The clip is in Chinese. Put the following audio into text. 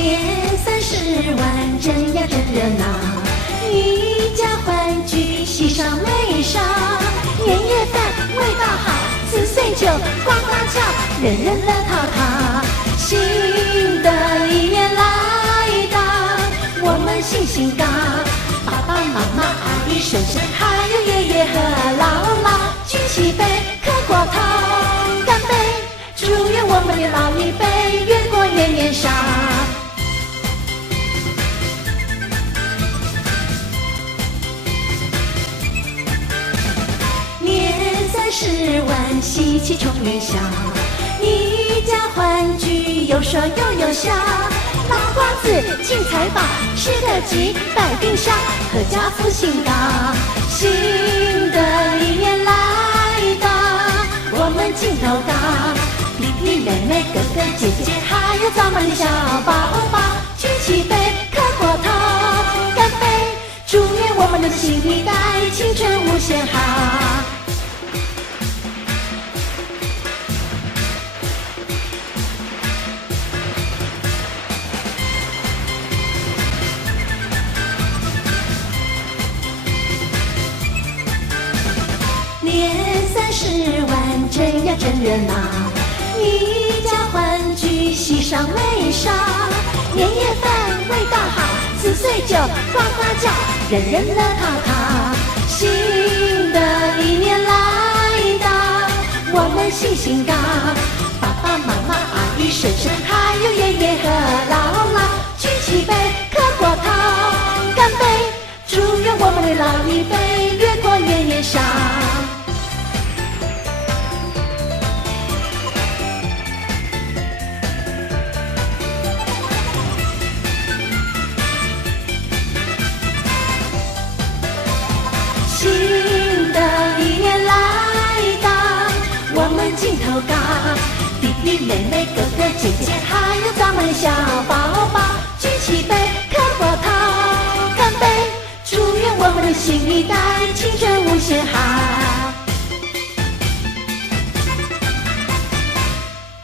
30万，真呀真热闹，一家欢聚，喜上眉梢。年夜饭味道好，4岁就呱呱叫，人人乐淘淘。新的一年来到，我们信心高，爸爸妈妈、阿姨、婶婶，还有爷爷和姥姥，举起杯，磕过头，干杯！祝愿我们的老一辈越过越年少。年30万，喜气冲元宵，一家欢聚，有说又有笑。拿瓜子，进财宝，吃得吉，百病消，阖家福星高。新的一年来到，我们劲头高，弟弟妹妹、哥哥姐姐，还有咱们的小宝宝，举起杯，磕过头，干杯！祝愿我们的新一代青春无限好。年30万，真呀真热闹，一家欢聚，喜上眉梢。年夜饭味道好，4岁就呱呱叫，人人乐淘淘。新的一年来到，我们信心高，爸爸妈妈、阿姨、婶婶，还有爷爷和姥姥，举起杯，磕过头，干杯！祝愿我们的老一辈越过越年少。新的一年来到，我们劲头高，弟弟妹妹、哥哥姐姐，还有咱们的小宝宝，举起杯，磕过头，干杯！祝愿我们的新一代